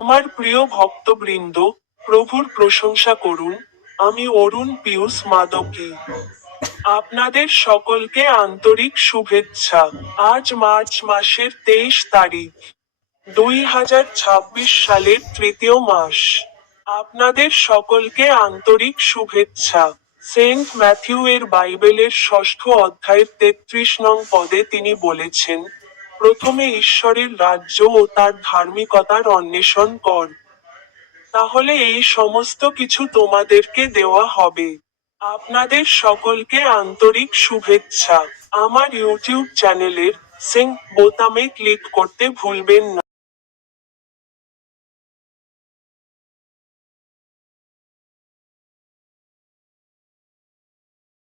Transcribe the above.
আমার প্রিয় ভক্তবৃন্দ, প্রভুর প্রশংসা করুন। আমি অরুণ পিয়ুষ মাদকী। আপনাদের সকলকে আন্তরিক শুভেচ্ছা। আজ মার্চ মাসের 23 তারিখ, 2026 সালের তৃতীয় মাস। আপনাদের সকলকে আন্তরিক শুভেচ্ছা। সেন্ট ম্যাথিউ এর বাইবেলের 6ষ্ঠ অধ্যায়ের 33 নং পদে তিনি বলেছেন, প্রথমে ঈশ্বরের রাজ্য ও তার ধার্মিকতার অন্বেষণ কর। তাহলে এই সমস্ত কিছু তোমাদেরকে দেওয়া হবে। আপনাদের সকলকে আন্তরিক শুভেচ্ছা। আমার ইউটিউব চ্যানেলের সিং বোতামে ক্লিক করতে ভুলবেন না।